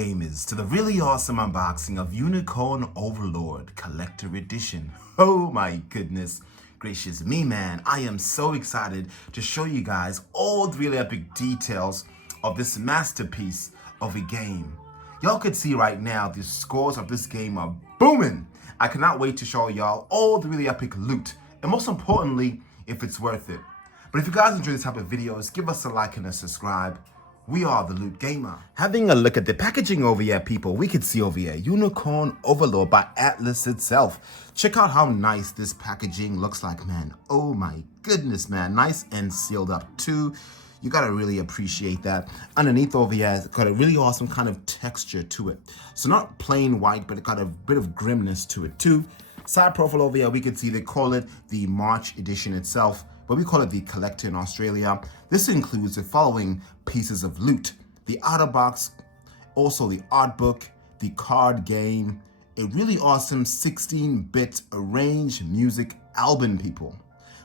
gamers, to the really awesome unboxing of Unicorn Overlord Collector Edition. Oh my goodness gracious me, man. I am so excited to show you guys all the really epic details of this masterpiece of a game. Y'all could see right now the scores of this game are booming. I cannot wait to show y'all all the really epic loot, and most importantly, if it's worth it. But if you guys enjoy this type of videos, give us a like and a subscribe. We are the Loot Gamer. Having a look at the packaging over here, people, we could see over here Unicorn Overlord by Atlas itself. Check out how nice this packaging looks like, man. Oh my goodness, man. Nice and sealed up too. You gotta really appreciate that. Underneath over here, it's got a really awesome kind of texture to it. So not plain white, but it got a bit of grimness to it too. Side profile over here, we can see they call it the March edition itself, but we call it the Collector in Australia. This includes the following pieces of loot: the outer box, also the art book, the card game, a really awesome 16-bit arranged music album, people,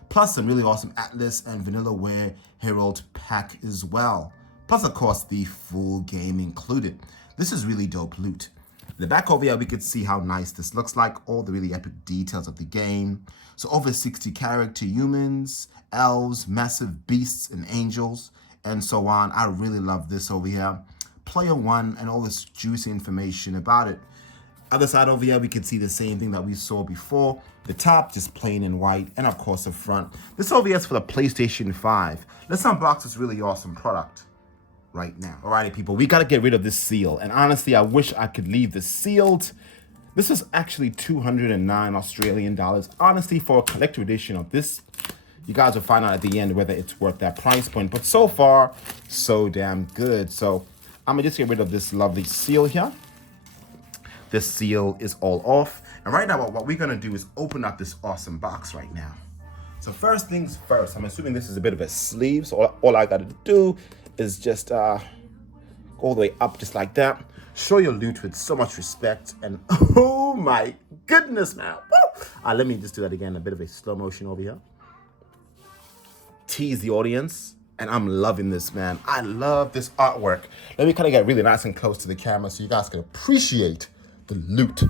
plus some really awesome Atlas and Vanillaware Herald pack as well. Plus, of course, the full game included. This is really dope loot. In the back over here, we could see how nice this looks like, all the really epic details of the game. So over 60 character humans, elves, massive beasts and angels, and so on. I really love this over here. Player one and all this juicy information about it. Other side over here, we can see the same thing that we saw before. The top just plain and white, and of course the front. This over here is for the PlayStation 5. Let's unbox this really awesome product right now. Alrighty, people, we gotta get rid of this seal. And honestly, I wish I could leave this sealed. This is actually 209 Australian dollars. Honestly, for a collector edition of this, you guys will find out at the end whether it's worth that price point. But so far, so damn good. So I'm gonna just get rid of this lovely seal here. This seal is all off. And right now, what we're gonna do is open up this awesome box right now. So first things first, I'm assuming this is a bit of a sleeve. So all I gotta do is just go all the way up just like that. Show your loot with so much respect, and oh my goodness, man. Let me just do that again, a bit of a slow motion over here. Tease the audience, and I'm loving this, man. I love this artwork. Let me kind of get really nice and close to the camera so you guys can appreciate the loot.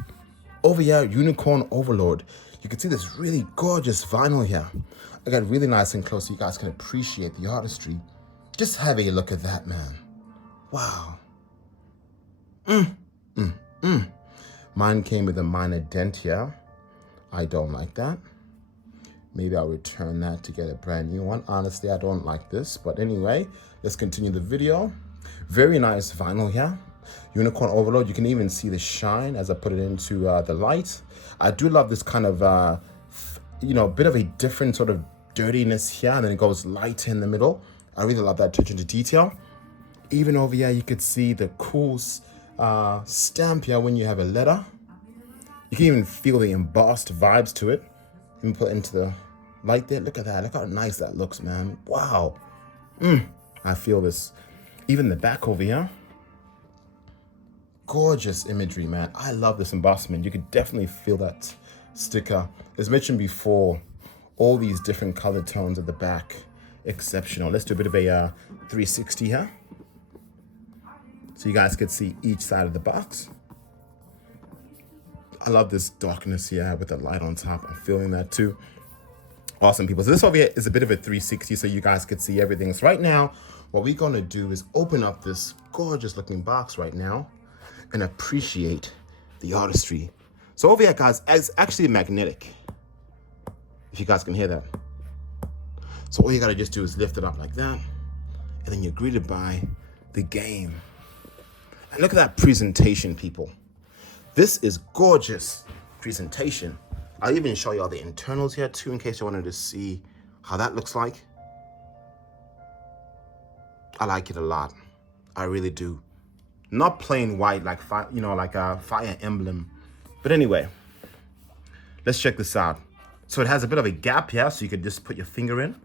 Over here, Unicorn Overlord. You can see this really gorgeous vinyl here. I got really nice and close so you guys can appreciate the artistry. Just have a look at that, man. Wow. Mine came with a minor dent here. I don't like that. Maybe I'll return that to get a brand new one. Honestly, I don't like this. But anyway, let's continue the video. Very nice vinyl here. Unicorn Overload. You can even see the shine as I put it into the light. I do love this kind of, bit of a different sort of dirtiness here. And then it goes light in the middle. I really love that attention to detail. Even over here, you could see the cool stamp here when you have a letter. You can even feel the embossed vibes to it. Let me put it into the light there. Look at that. Look how nice that looks, man. Wow. I feel this. Even the back over here. Gorgeous imagery, man. I love this embossment. You could definitely feel that sticker. As mentioned before, all these different color tones at the back. Exceptional. Let's do a bit of a 360 here. So you guys could see each side of the box. I love this darkness here with the light on top. I'm feeling that too. Awesome, people. So this over here is a bit of a 360 so you guys could see everything. So right now, what we're gonna do is open up this gorgeous looking box right now and appreciate the artistry. So over here, guys, it's actually magnetic. If you guys can hear that. So all you gotta just do is lift it up like that, and then you're greeted by the game. And look at that presentation, people. This is gorgeous presentation. I'll even show you all the internals here too, in case you wanted to see how that looks like. I like it a lot. I really do. Not plain white like a Fire Emblem. But anyway, let's check this out. So it has a bit of a gap here, so you could just put your finger in.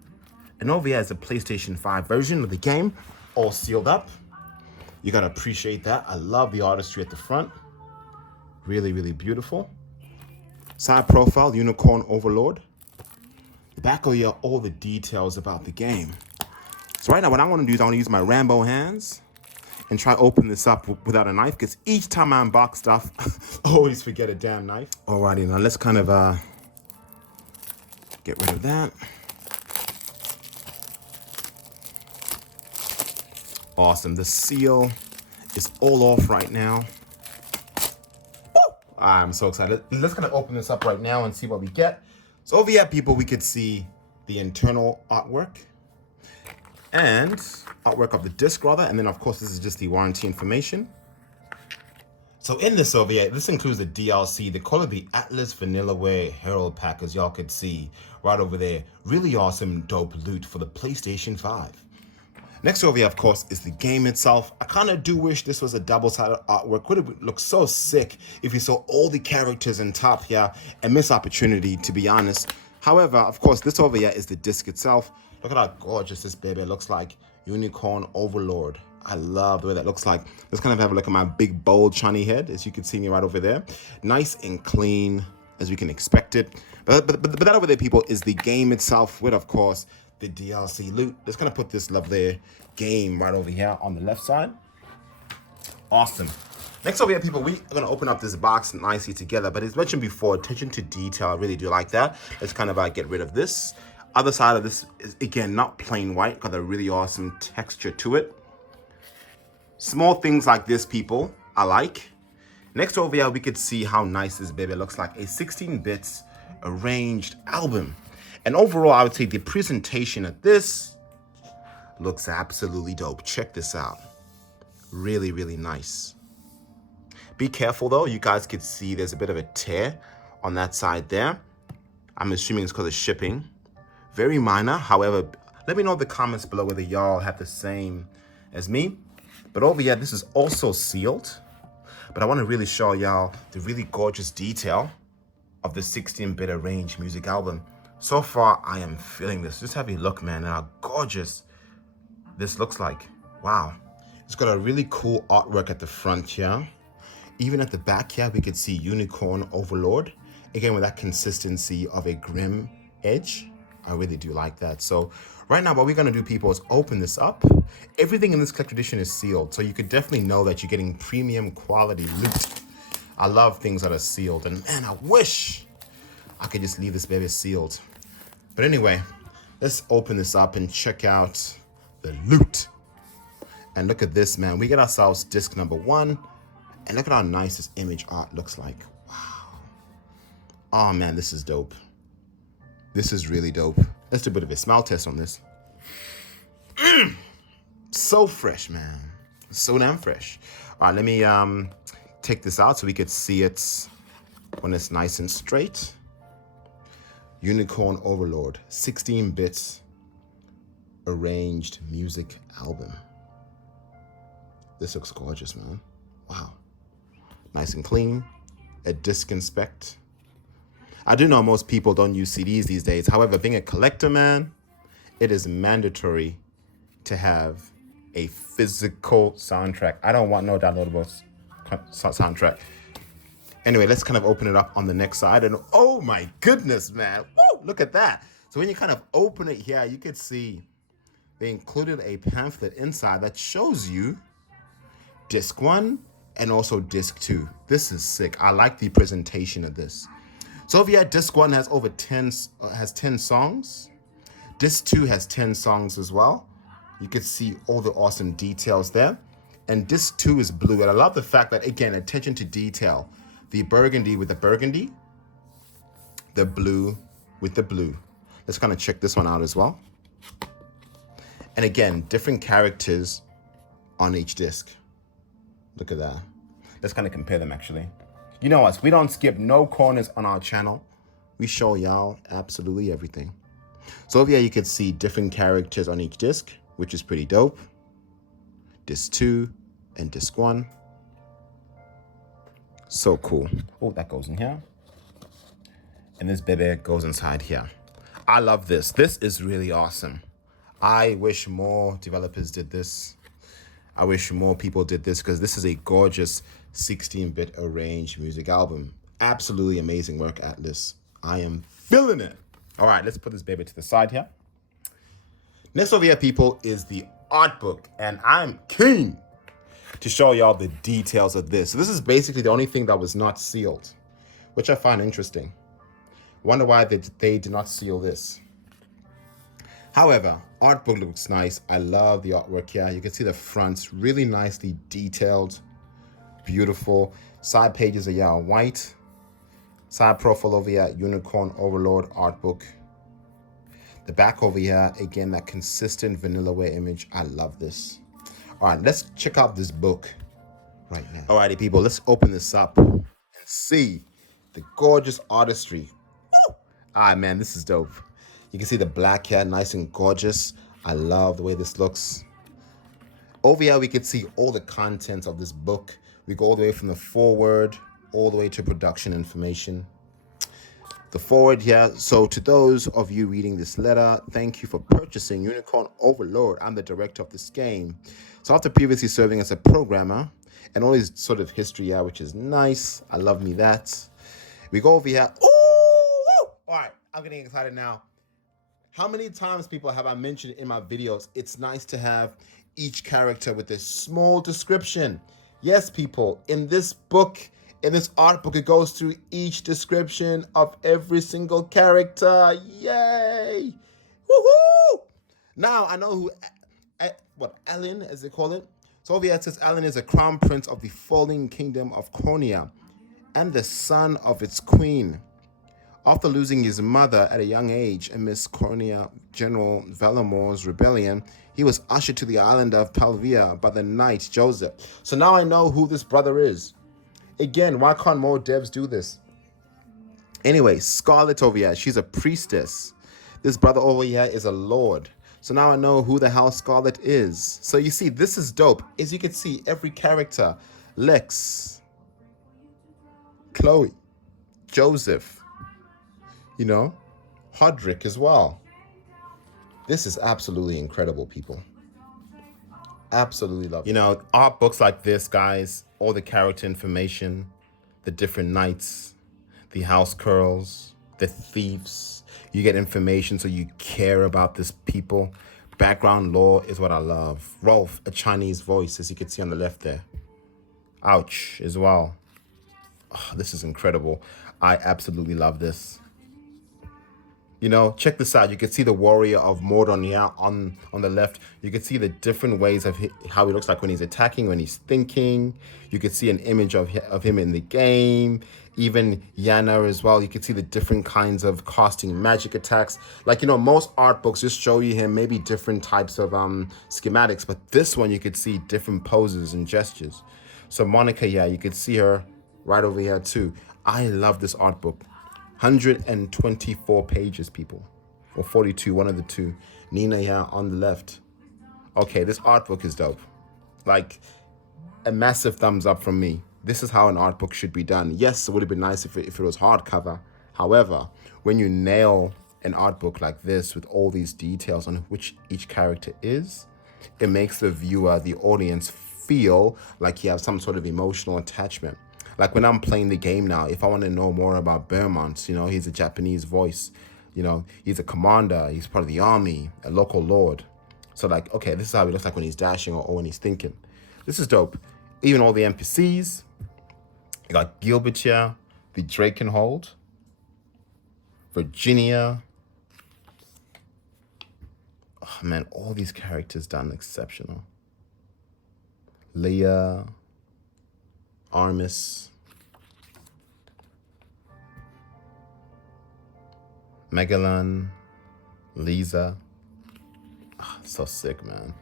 And over here is a PlayStation 5 version of the game, all sealed up. You gotta appreciate that. I love the artistry at the front. Really, really beautiful. Side profile, Unicorn Overlord. The back over here, all the details about the game. So right now, what I wanna do is I wanna use my Rambo hands and try open this up without a knife, because each time I unbox stuff, I always forget a damn knife. Alrighty, now let's kind of get rid of that. Awesome, the seal is all off right now. Woo! I'm so excited. Let's kind of open this up right now and see what we get. So over here, people, we could see the internal artwork and artwork of the disc rather, and then of course this is just the warranty information. So in this over here, this includes the DLC. They call it the Atlas Vanillaware Herald Pack, as y'all could see right over there. Really awesome, dope loot for the PlayStation 5. Next over here, of course, is the game itself. I kind of do wish this was a double-sided artwork. Would have looked so sick if you saw all the characters in top here. A missed opportunity, to be honest. However, of course, this over here is the disc itself. Look at how gorgeous this baby looks like. Unicorn Overlord. I love the way that looks like. Let's kind of have a look at my big, bold, shiny head, as you can see me right over there. Nice and clean, as we can expect it. But that over there, people, is the game itself with, of course, the DLC loot. Let's kind of put this lovely game right over here on the left side. Awesome. Next over here, people, we are going to open up this box nicely together. But as mentioned before, attention to detail, I really do like that. Let's kind of get rid of this. Other side of this is, again, not plain white. Got a really awesome texture to it. Small things like this, people, I like. Next over here, we could see how nice this baby looks like. A 16-bit arranged album. And overall, I would say the presentation of this looks absolutely dope. Check this out. Really, really nice. Be careful, though. You guys could see there's a bit of a tear on that side there. I'm assuming it's because of shipping. Very minor. However, let me know in the comments below whether y'all have the same as me. But over here, this is also sealed. But I want to really show y'all the really gorgeous detail of the 16-bit arranged music album. So far, I am feeling this. Just have a look, man, and how gorgeous this looks like. Wow. It's got a really cool artwork at the front here. Even at the back here, we could see Unicorn Overlord. Again, with that consistency of a grim edge. I really do like that. So right now, what we're going to do, people, is open this up. Everything in this collector edition is sealed. So you could definitely know that you're getting premium quality loot. I love things that are sealed. And man, I wish I could just leave this baby sealed. But anyway, let's open this up and check out the loot. And look at this, man. We get ourselves disc number 1. And look at how nice this image art looks like. Wow. Oh, man, this is dope. This is really dope. Let's do a bit of a smell test on this. So fresh, man. So damn fresh. All right, let me take this out so we could see it when it's nice and straight. Unicorn Overlord, 16 bits arranged music album. This looks gorgeous, man. Wow. Nice and clean. A disc inspect. I do know most people don't use CDs these days. However, being a collector, man, it is mandatory to have a physical soundtrack. I don't want no downloadable soundtrack. Anyway, let's kind of open it up on the next side. And oh my goodness, man. Woo, look at that. So when you kind of open it here, you can see they included a pamphlet inside that shows you disc 1 and also disc 2. This is sick. I like the presentation of this. So over here, disc 1 has over 10 songs. Disc 2 has 10 songs as well. You can see all the awesome details there. And disc 2 is blue. And I love the fact that, again, attention to detail. The burgundy with the burgundy, the blue with the blue. Let's kind of check this one out as well. And again, different characters on each disc. Look at that. Let's kind of compare them, actually. You know us, we don't skip no corners on our channel. We show y'all absolutely everything. So over here, you can see different characters on each disc, which is pretty dope. Disc 2 and disc 1. So cool. Oh, that goes in here. And this baby goes inside here. I love this. This is really awesome. I wish more developers did this. I wish more people did this, because this is a gorgeous 16-bit arranged music album. Absolutely amazing work, Atlas. I am feeling it. All right, let's put this baby to the side here. Next over here, people, is the art book, and I'm keen to show y'all the details of this. So this is basically the only thing that was not sealed, which I find interesting. Wonder why they did not seal this. However, art book looks nice. I love the artwork here. You can see the fronts really nicely detailed, beautiful. Side pages are white. Side profile over here, Unicorn Overlord art book. The back over here, again, that consistent vanilla wear image. I love this. All right, let's check out this book right now. Alrighty, people, let's open this up and see the gorgeous artistry. Woo! Ah, man, this is dope. You can see the black here, nice and gorgeous. I love the way this looks. Over here, we can see all the contents of this book. We go all the way from the foreword, all the way to production information. The foreword here. So to those of you reading this letter, thank you for purchasing Unicorn Overlord. I'm the director of this game. So after previously serving as a programmer and all this sort of history here, which is nice. I love me that. We go over here. Ooh! All right, I'm getting excited now. How many times, people, have I mentioned in my videos, it's nice to have each character with a small description. Yes, people, in this book, in this art book, it goes through each description of every single character. Yay! Woohoo! Now I know who, Alan, as they call it. So over here it says Alan is a crown prince of the falling kingdom of Cornea and the son of its queen. After losing his mother at a young age amidst Cornea General Valamore's rebellion, he was ushered to the island of Palvia by the knight Joseph. So now I know who this brother is. Again, why can't more devs do this? Anyway, Scarlet over here, she's a priestess. This brother over here is a lord. So now I know who the hell Scarlet is. So you see, this is dope. As you can see, every character, Lex, Chloe, Joseph, you know, Hodrick as well. This is absolutely incredible, people. Absolutely love it. You know, art books like this, guys, all the character information, the different knights, the house curls, the thieves. You get information so you care about this people. Background lore is what I love. Rolf, a Chinese voice, as you can see on the left there. Ouch, as well. Oh, this is incredible. I absolutely love this. You know, check this out. You can see the warrior of Mordor here on the left. You can see the different ways of how he looks like when he's attacking, when he's thinking. You can see an image of him in the game. Even Yana as well. You can see the different kinds of casting magic attacks. Like, you know, most art books just show you him maybe different types of schematics. But this one, you could see different poses and gestures. So Monica, yeah, you could see her right over here too. I love this art book. 124 pages, people, or 42, one of the two. Nina here on the left. Okay, this art book is dope. Like, a massive thumbs up from me. This is how an art book should be done. Yes, it would have been nice if it was hardcover. However, when you nail an art book like this with all these details on which each character is, it makes the viewer, the audience, feel like you have some sort of emotional attachment. Like when I'm playing the game now, if I want to know more about Beaumont, you know, he's a Japanese voice, you know, he's a commander, he's part of the army, a local lord. So like, okay, this is how he looks like when he's dashing or when he's thinking. This is dope. Even all the NPCs. You got Gilbert here, the Drakenhold, Virginia. Oh man, all these characters done exceptional. Leah, Armis, Megalon, Lisa. Oh, so sick, man.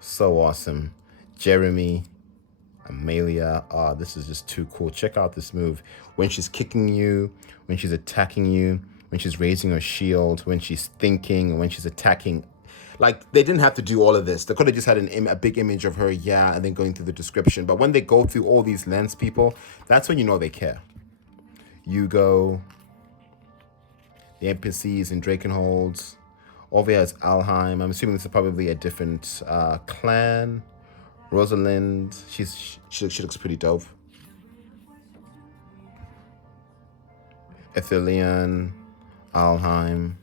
So awesome. Jeremy, Amelia. Oh, this is just too cool. Check out this move. When she's kicking you, when she's attacking you, when she's raising her shield, when she's thinking, when she's attacking. Like, they didn't have to do all of this. They could have just had a big image of her, yeah, and then going through the description. But when they go through all these lens, people, that's when you know they care. Hugo, the NPCs in Drakenholds. Over here is Alheim. I'm assuming this is probably a different clan. Rosalind, she looks pretty dope. Ethelian, Alheim,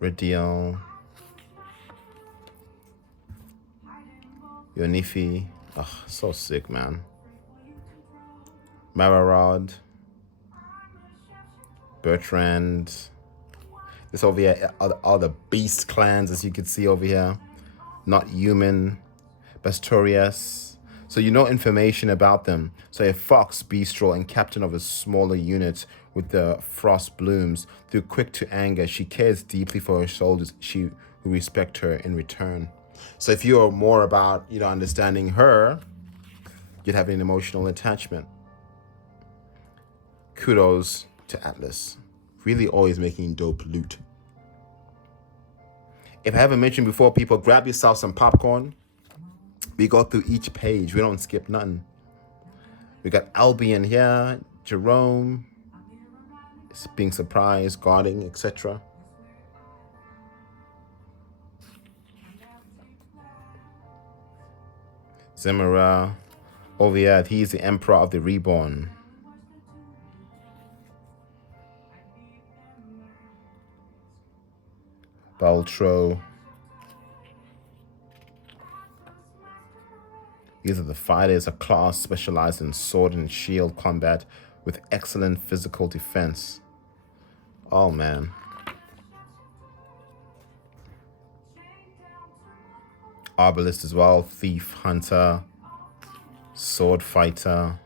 Radiel, Yonifi. Oh, so sick, man. Mararod. Bertrand. This over here, all the beast clans, as you can see over here. Not human. Bastorius. So you know information about them. So a fox, bestial, and captain of a smaller unit with the frost blooms. Through quick to anger, she cares deeply for her soldiers. She who respect her in return. So if you're more about, understanding her, you'd have an emotional attachment. Kudos to Atlas. Really always making dope loot. If I haven't mentioned before, people, grab yourself some popcorn. We go through each page. We don't skip nothing. We got Albion here, Jerome, being surprised, guarding, etc. Zemara, over here, he's the Emperor of the Reborn. Baltro. These are the fighters, a class specialized in sword and shield combat with excellent physical defense. Oh, man. Arbalist as well, thief, hunter, sword fighter,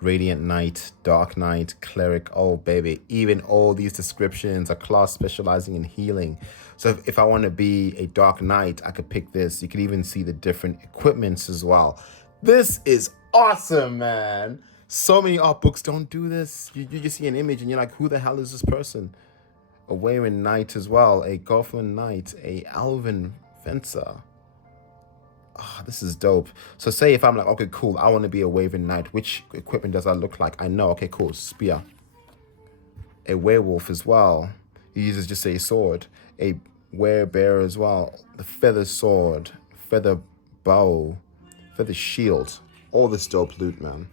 radiant knight, dark knight, cleric. Oh, baby. Even all these descriptions are class specializing in healing. So if I want to be a dark knight, I could pick this. You could even see the different equipments as well. This is awesome, man. So many art books don't do this. You just see an image and you're like, who the hell is this person? A Wayward Knight as well, a Gotham Knight, a Alvin Fencer. Oh, this is dope. So say if I'm like, okay, cool, I want to be a Waving Knight. Which equipment does that look like? I know, okay, cool, spear. A werewolf as well. He uses just a sword. A werebear as well. The feather sword, feather bow, feather shield. All this dope loot, man.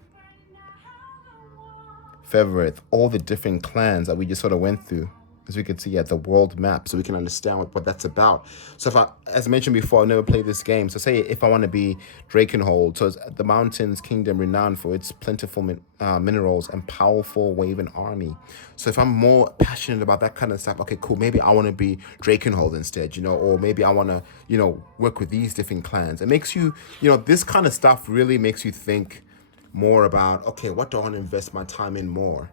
Featherith, all the different clans that we just sort of went through. As we can see at the world map, so we can understand what that's about. So if as mentioned before, I've never played this game. So say if I want to be Drakenhold, so it's the mountains kingdom renowned for its plentiful minerals and powerful waving army. So if I'm more passionate about that kind of stuff, okay, cool, maybe I want to be Drakenhold instead, or maybe I want to, work with these different clans. It makes you, this kind of stuff really makes you think more about, okay, what do I want to invest my time in more?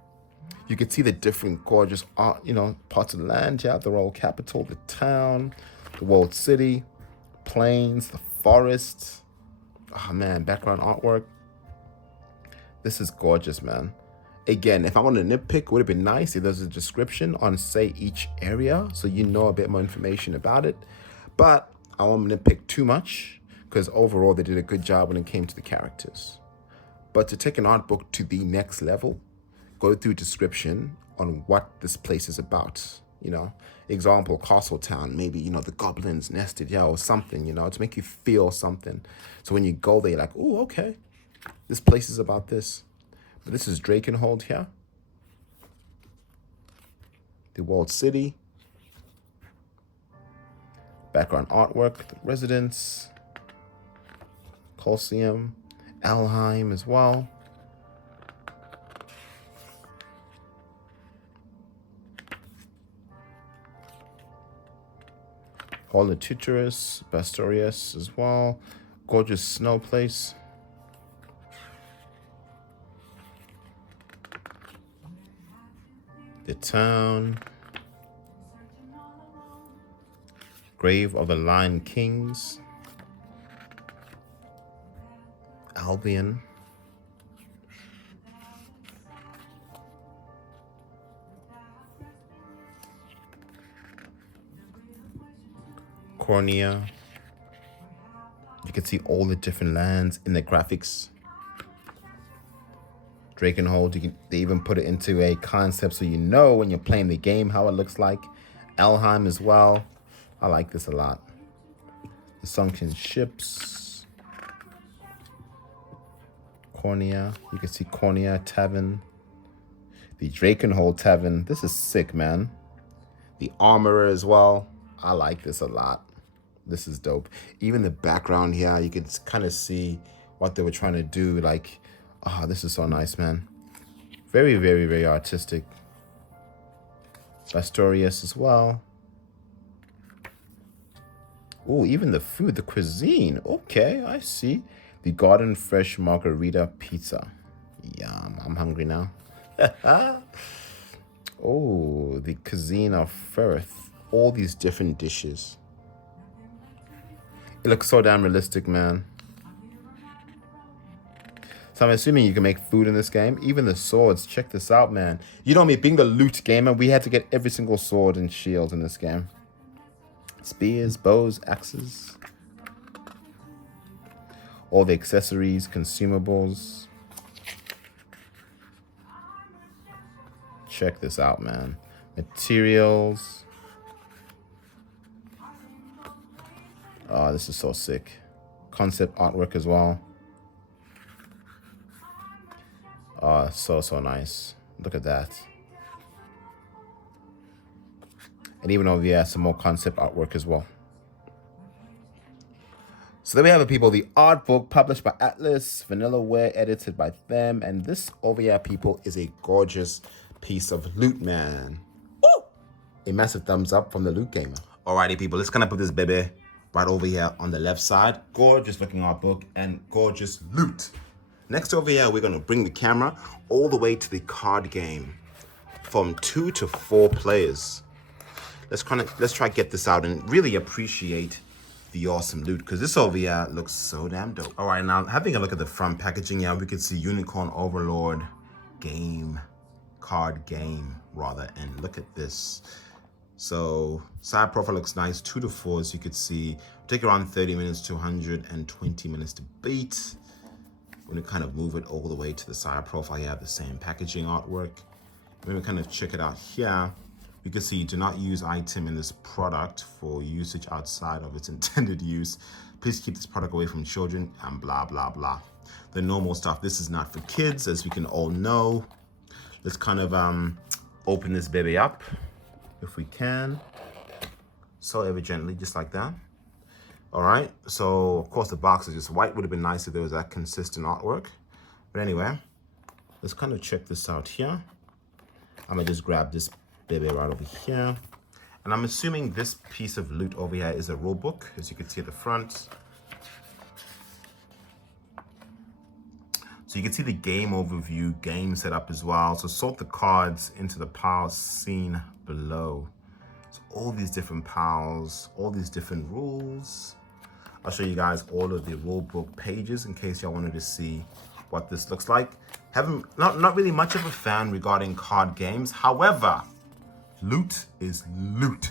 You can see the different gorgeous art, parts of the land. Yeah, the royal capital, the town, the walled city, plains, the forests. Oh man, background artwork. This is gorgeous, man. Again, if I want to nitpick, it would have been nice if there's a description on, say, each area, so you know a bit more information about it. But I won't nitpick too much, because overall they did a good job when it came to the characters. But to take an art book to the next level, go through description on what this place is about. Example, Castletown, maybe, the goblins nested, or something, to make you feel something. So when you go there, you're like, oh, okay, this place is about this. But this is Drakenhold here. The walled city. Background artwork, the residence. Colosseum, Alheim as well. Hall of Tutorus, Bastorius as well. Gorgeous snow place. The town. Grave of the Lion Kings. Albion. Cornea. You can see all the different lands in the graphics. Drakenhold, they even put it into a concept so you know when you're playing the game how it looks like. Alheim as well. I like this a lot. The sunken ships. Cornea. You can see Cornea Tavern. The Drakenhold Tavern. This is sick, man. The Armorer as well. I like this a lot. This is dope. Even the background here, you can kind of see what they were trying to do. Like, ah, this is so nice, man. Very, very, very artistic. Astorius as well. Oh, even the food, the cuisine. Okay, I see. The garden fresh margarita pizza. Yum, I'm hungry now. Oh, the cuisine of Firth. All these different dishes. It looks so damn realistic, man. So I'm assuming you can make food in this game. Even the swords. Check this out, man. You know me, being the loot gamer, we had to get every single sword and shield in this game. Spears, bows, axes. All the accessories, consumables. Check this out, man. Materials. Oh, this is so sick. Concept artwork as well. Oh, so nice. Look at that. And even over here, some more concept artwork as well. So then we have people, the art book published by Atlas, Vanillaware edited by them. And this over here, people, is a gorgeous piece of loot, man. Woo! A massive thumbs up from the loot gamer. Alrighty, people, let's kind of put this baby right over here on the left side. Gorgeous looking art book and gorgeous loot. Next over here, we're going to bring the camera all the way to the card game from 2 to 4 players. Let's try to get this out and really appreciate the awesome loot, because this over here looks so damn dope. All right, now having a look at the front packaging, yeah, we can see Unicorn Overlord card game rather, and look at this. So side profile looks nice, 2 to 4, as you could see. Take around 30 minutes to 120 minutes to beat. We're gonna kind of move it all the way to the side profile. You have the same packaging artwork. When we kind of check it out here, you can see do not use item in this product for usage outside of its intended use. Please keep this product away from children and blah, blah, blah. The normal stuff. This is not for kids, as we can all know. Let's kind of open this baby up if we can. So ever gently, just like that. All right, so of course the box is just white. Would have been nice if there was that consistent artwork. But anyway, let's kind of check this out here. I'm gonna just grab this baby right over here. And I'm assuming this piece of loot over here is a rule book, as you can see at the front. So you can see the game overview, game setup as well. So sort the cards into the piles seen below. So all these different piles, all these different rules. I'll show you guys all of the rule book pages in case y'all wanted to see what this looks like. Not really much of a fan regarding card games. However, loot is loot.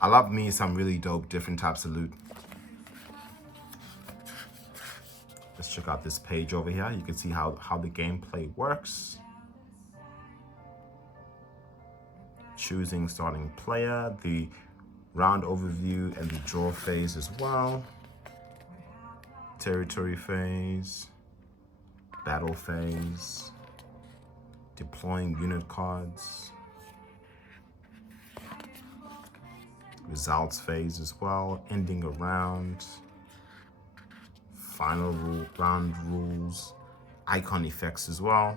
I love me some really dope different types of loot. Let's check out this page over here. You can see how the gameplay works. Choosing starting player, the round overview and the draw phase as well. Territory phase, battle phase, deploying unit cards, results phase as well, ending a round, final round rules, icon effects as well,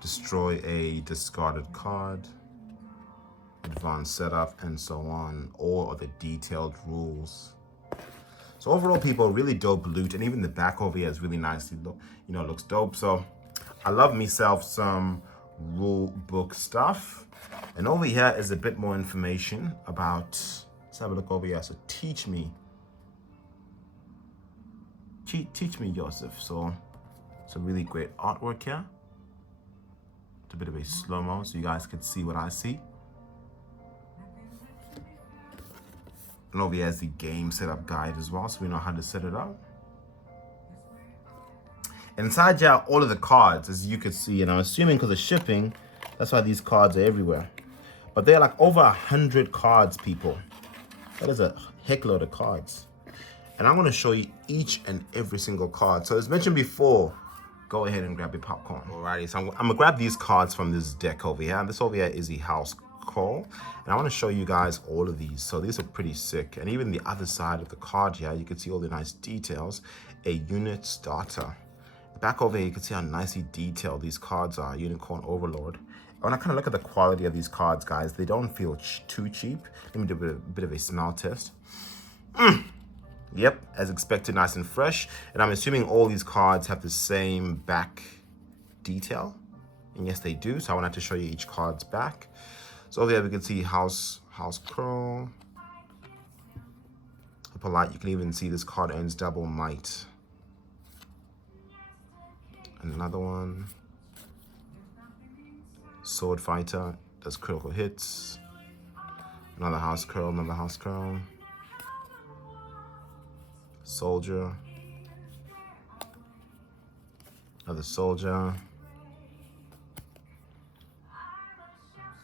destroy a discarded card, advanced setup, and so on. All of the detailed rules. So overall, people, really dope loot, and even the back over here is really nice. Looks dope. So I love myself some rule book stuff. And over here is a bit more information about. Let's have a look over here. So teach me, Joseph. So it's a really great artwork here. It's a bit of a slow-mo so you guys can see what I see. And over here is the game setup guide as well, so we know how to set it up. Inside here, all of the cards, as you can see, and I'm assuming because of shipping, that's why these cards are everywhere. But they're like over 100 cards, people. That is a heck load of cards. And I'm gonna show you each and every single card. So as mentioned before, go ahead and grab your popcorn. Alrighty, so I'm gonna grab these cards from this deck over here. And this over here is the house cool. And I want to show you guys all of these. So these are pretty sick. And even the other side of the card here, you can see all the nice details. A unit starter. Back over here, you can see how nicely detailed these cards are. Unicorn Overlord. When I kind of look at the quality of these cards, guys, they don't feel too cheap. Let me do a bit of a smell test. Yep, as expected, nice and fresh. And I'm assuming all these cards have the same back detail. And yes, they do. So I wanted to show you each card's back. So over here, we can see House Crow. Polite, you can even see this card earns double might. And another one. Sword Fighter does critical hits. Another House Crow, another House Crow. Soldier. Another Soldier.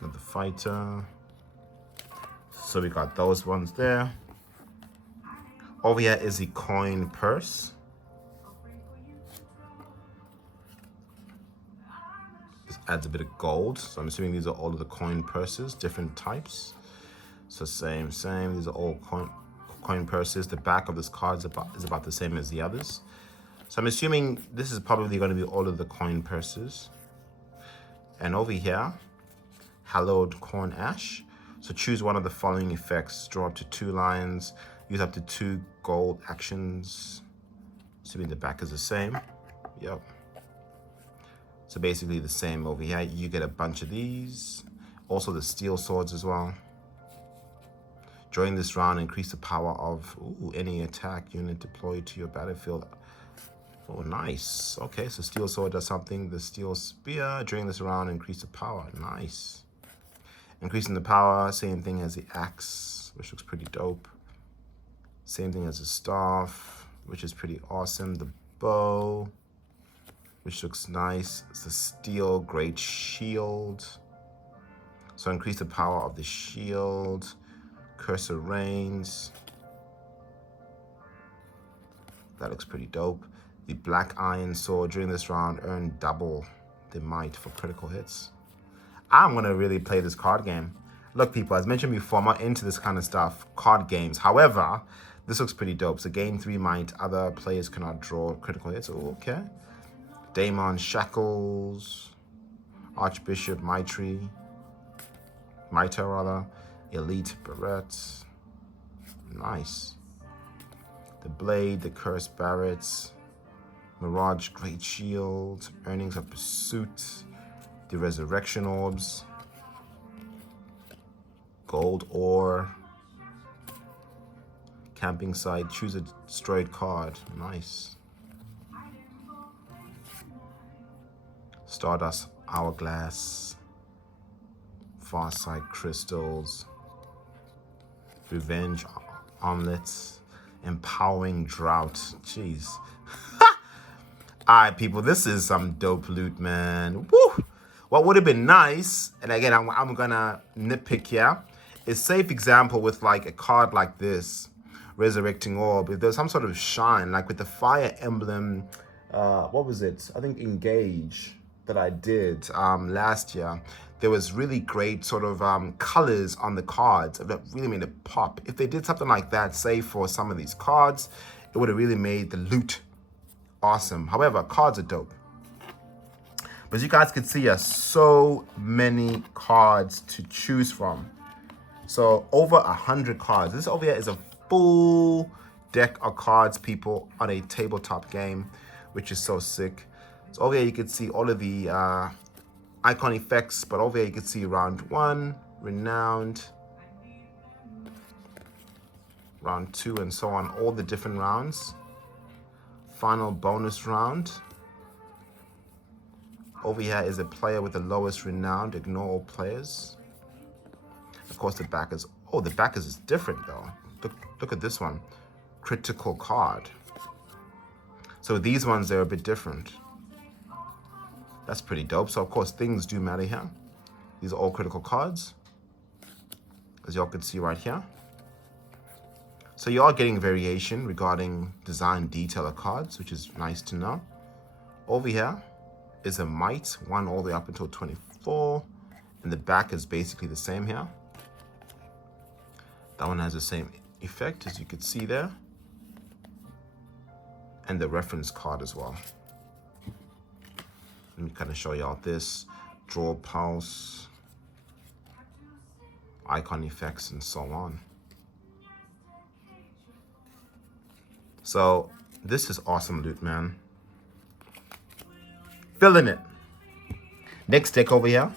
Another Fighter. So we got those ones there. Over here is the coin purse. This adds a bit of gold. So I'm assuming these are all of the coin purses, different types. So same. These are all coin purses. The back of this card is about the same as the others. So I'm assuming this is probably going to be all of the coin purses. And over here, Hallowed Corn Ash. So choose one of the following effects. Draw up to 2 lines. Use up to 2 gold actions. Assuming the back is the same. Yep. So basically the same over here. You get a bunch of these. Also the steel swords as well. During this round, increase the power of any attack unit deployed to your battlefield. Oh, nice. Okay, so steel sword does something. The steel spear. During this round, increase the power. Nice. Increasing the power, same thing as the axe, which looks pretty dope. Same thing as the staff, which is pretty awesome. The bow, which looks nice. It's the steel great shield. So increase the power of the shield. Cursor reigns. That looks pretty dope. The black iron sword during this round earn double the might for critical hits. I'm gonna really play this card game. Look, people, as mentioned before, I'm not into this kind of stuff, card games. However, this looks pretty dope. So gain 3 might. Other players cannot draw critical hits. Oh, okay. Daemon Shackles. Archbishop Mitre rather. Elite Barrett. Nice. The Blade, the Cursed Barretts. Mirage Great Shield. Earnings of Pursuit. The Resurrection Orbs. Gold Ore. Camping Site. Choose a destroyed card. Nice. Stardust Hourglass. Farsight Crystals. Revenge Omelets. Empowering Drought. Jeez. Alright, people, this is some dope loot, man. Woo! What would have been nice, and again, I'm gonna nitpick here, is safe example with like a card like this, Resurrecting Orb. If there's some sort of shine, like with the Fire Emblem, what was it? I think Engage that I did last year. There was really great sort of colors on the cards that really made it pop. If they did something like that, say for some of these cards, it would have really made the loot awesome. However, cards are dope. But as you guys can see, there are so many cards to choose from. So over 100 cards. This over here is a full deck of cards, people, on a tabletop game, which is so sick. So over here you can see all of the icon effects, but over here you can see round 1, renowned, round 2, and so on, all the different rounds. Final bonus round. Over here is a player with the lowest renowned. Ignore all players. Of course, the back is, oh, the back is different though. Look at this one. Critical card. So these ones, they're a bit different. That's pretty dope. So of course, things do matter here. These are all critical cards, as y'all can see right here. So you are getting variation regarding design detail of cards, which is nice to know. Over here is a might, 1 all the way up until 24. And the back is basically the same here. That one has the same effect as you could see there. And the reference card as well. Let me kind of show y'all this. Draw pulse, icon effects, and so on. So this is awesome loot, man. Feeling it. Next deck over here.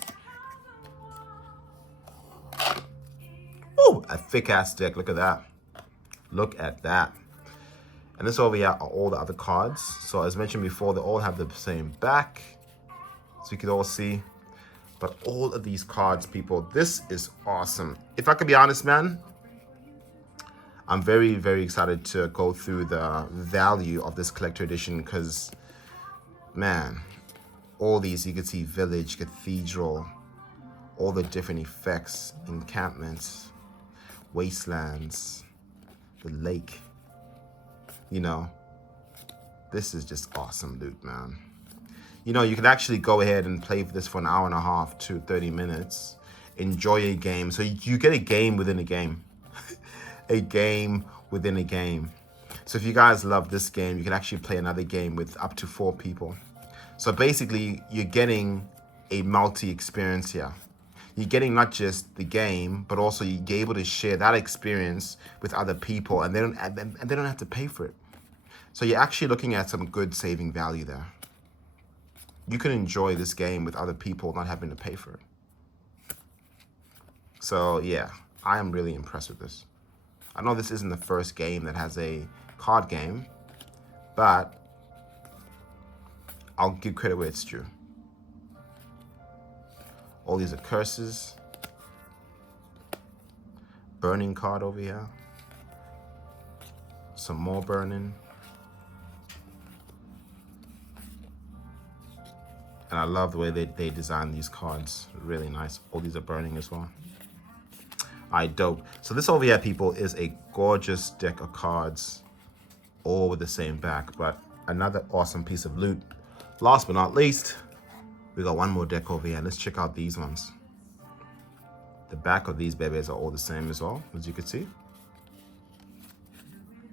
Oh, a thick ass deck. Look at that. Look at that. And this over here are all the other cards. So as mentioned before, they all have the same back, so you can all see. But all of these cards, people, this is awesome. If I could be honest, man, I'm very, very excited to go through the value of this collector edition because, man, all these, you can see village, cathedral, all the different effects, encampments, wastelands, the lake. You know, this is just awesome loot, man. You know, you can actually go ahead and play this for an hour and a half to 30 minutes. Enjoy a game. So you get a game within a game. A game within a game. So if you guys love this game, you can actually play another game with up to 4 people. So basically, you're getting a multi-experience here. You're getting not just the game, but also you're able to share that experience with other people, and they don't have to pay for it. So you're actually looking at some good saving value there. You can enjoy this game with other people not having to pay for it. So yeah, I am really impressed with this. I know this isn't the first game that has a card game, but I'll give credit where it's due. All these are curses. Burning card over here. Some more burning. And I love the way they design these cards. Really nice. All these are burning as well. Alright, dope. So this over here, people, is a gorgeous deck of cards. All with the same back. But another awesome piece of loot. Last but not least, we got one more deck over here. Let's check out these ones. The back of these babies are all the same as well, as you can see.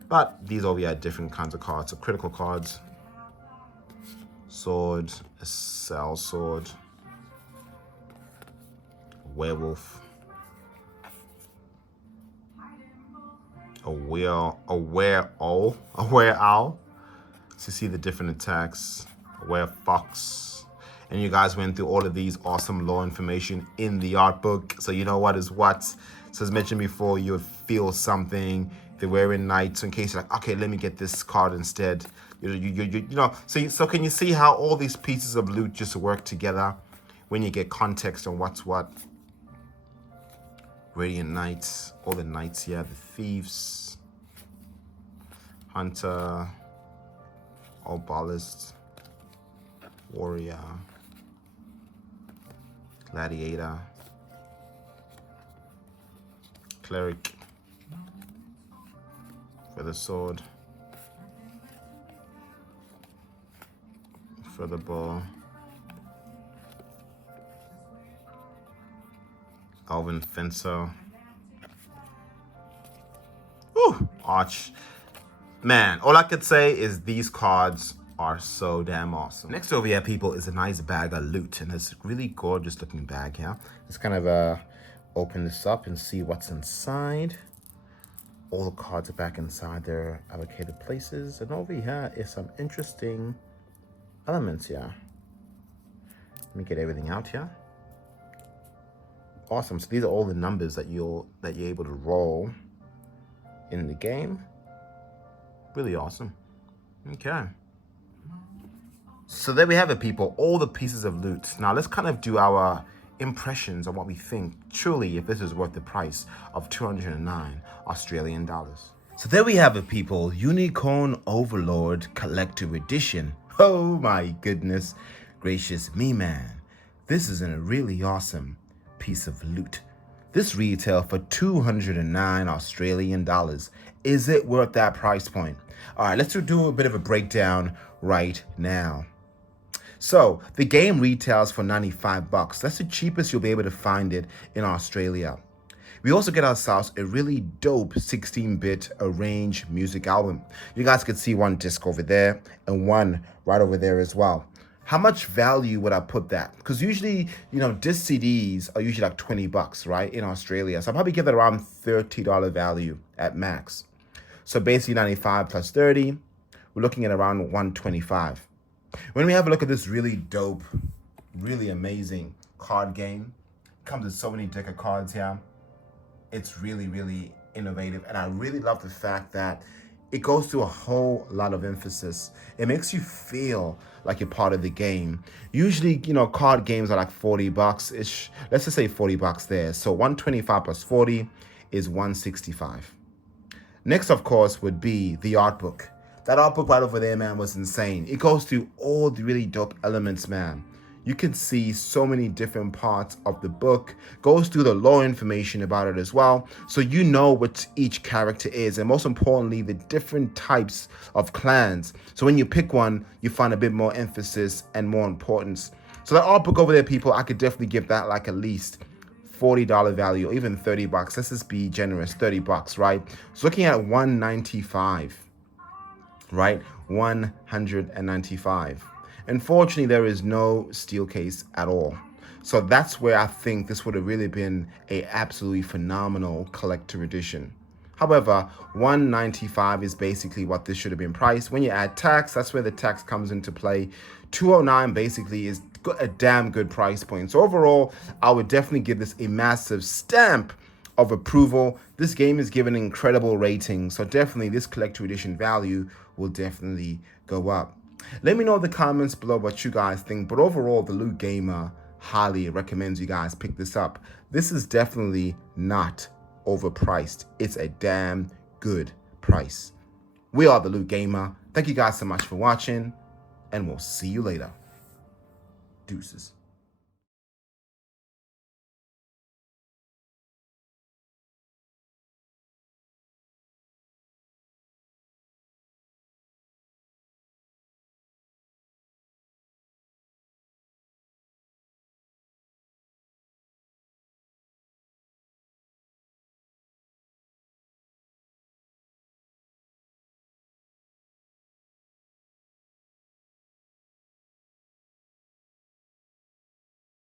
But these over here are different kinds of cards. So critical cards. Sword, a cell sword, werewolf, a were-owl. So you see the different attacks, a were-fox. And you guys went through all of these awesome lore information in the art book. So you know what is what. So as mentioned before, you would feel something. They're wearing knights, so in case you're like, okay, let me get this card instead. You know, so can you see how all these pieces of loot just work together when you get context on what's what? Radiant Knights, all the knights here, the thieves, hunter, obelisk, warrior, gladiator, cleric, feather sword, feather bow, elven fencer, arch. Man, all I could say is these cards are so damn awesome. Next over here, people, is a nice bag of loot, and it's a really gorgeous looking bag here. Let's kind of open this up and see what's inside. All the cards are back inside their allocated places, and over here is some interesting elements here. Let me get everything out here. Awesome. So these are all the numbers that you're able to roll in the game. Really awesome. Okay. So there we have it, people. All the pieces of loot. Now let's kind of do our impressions on what we think truly if this is worth the price of 209 Australian dollars. So there we have it, people. Unicorn Overlord Collector Edition. Oh my goodness gracious me, man. This is a really awesome piece of loot. This retail for 209 Australian dollars. Is it worth that price point? All right, let's do a bit of a breakdown right now. So the game retails for 95 bucks. That's the cheapest you'll be able to find it in Australia. We also get ourselves a really dope 16-bit arranged music album. You guys could see one disc over there and one right over there as well. How much value would I put that? Because usually, disc CDs are usually like 20 bucks, right, in Australia. So I'll probably give it around $30 value at max. So basically 95 plus 30, we're looking at around 125. When we have a look at this really dope, really amazing card game, it comes with so many deck of cards here. It's really, really innovative. And I really love the fact that it goes through a whole lot of emphasis. It makes you feel like you're part of the game. Usually, card games are like 40 bucks ish. Let's just say 40 bucks there. So 125 plus 40 is 165. Next, of course, would be the art book. That art book right over there, man, was insane. It goes through all the really dope elements, man. You can see so many different parts of the book, goes through the lore information about it as well, so you know what each character is, and most importantly, the different types of clans. So when you pick one, you find a bit more emphasis and more importance. So that art book over there, people, I could definitely give that like at least $40 value, or even 30 bucks. Let's just be generous, 30 bucks, right? So looking at 195, right? 195. Unfortunately, there is no steel case at all. So that's where I think this would have really been a absolutely phenomenal collector edition. However, 195 is basically what this should have been priced. When you add tax, that's where the tax comes into play. 209 basically is a damn good price point. So overall, I would definitely give this a massive stamp of approval. This game is given an incredible rating. So definitely this collector edition value will definitely go up. Let me know in the comments below what you guys think. But overall, the Loot Gamer highly recommends you guys pick this up. This is definitely not overpriced. It's a damn good price. We are the Loot Gamer. Thank you guys so much for watching, and we'll see you later. Deuces.